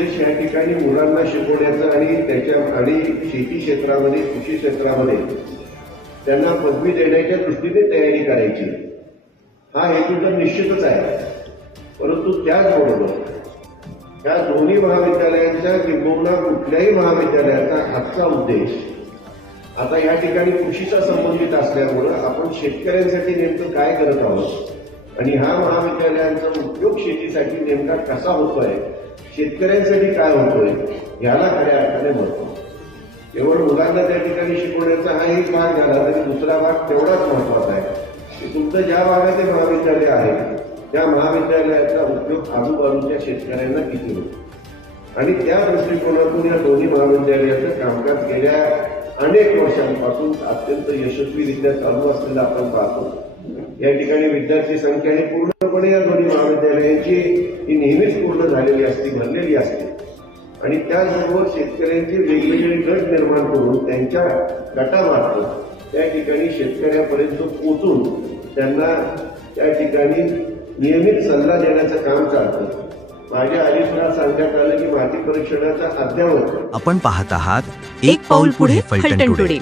या ठिकाणी मुलांना शिकवण्याचा आणि त्याच्या आणि शेती क्षेत्रामध्ये कृषी क्षेत्रामध्ये त्यांना पदवी देण्याच्या दृष्टीने तयारी करायची. हा हेतू तर निश्चितच आहे. परंतु त्याचबरोबर या दोन्ही महाविद्यालयांच्या किंबहुना कुठल्याही महाविद्यालयाचा आजचा उद्देश आता या ठिकाणी कृषीचा संबंधित असल्यामुळं आपण शेतकऱ्यांसाठी नेमकं काय करत आहोत आणि हा महाविद्यालयांचा उपयोग शेतीसाठी नेमका कसा होतोय शेतकऱ्यांसाठी काय होतोय याला खऱ्या अर्थाने महत्त्व केवळ मुलांना त्या ठिकाणी शिकवण्याचा हा एक भाग झाला तरी दुसरा भाग तेवढाच महत्त्वाचा आहे. की तुमचं ज्या भागात हे महाविद्यालय आहे त्या महाविद्यालयाचा उपयोग आजूबाजूच्या शेतकऱ्यांना किती होतो? आणि त्या दृष्टिकोनातून या दोन्ही महाविद्यालयाचं कामकाज गेल्या अनेक वर्षांपासून अत्यंत यशस्वीरित्या चालू असलेलं आपण पाहतो. या ठिकाणी विद्यार्थी संख्या ही पूर्णपणे या दोन्ही महाविद्यालयांची ही नेहमीच पूर्ण झालेली असते भरलेली असते. आणि त्याचबरोबर शेतकऱ्यांचे वेगवेगळे गट निर्माण करून त्यांच्या गटामार्फत त्या ठिकाणी शेतकऱ्यापर्यंत पोचून त्यांना त्या ठिकाणी नियमित सल्ला देण्याचं काम चालतं. माझ्या अलीकडे सांगण्यात आलं की माती परीक्षणाचा अद्यावत आपण पाहत आहात एक पाऊल पुढे फलटण टुडे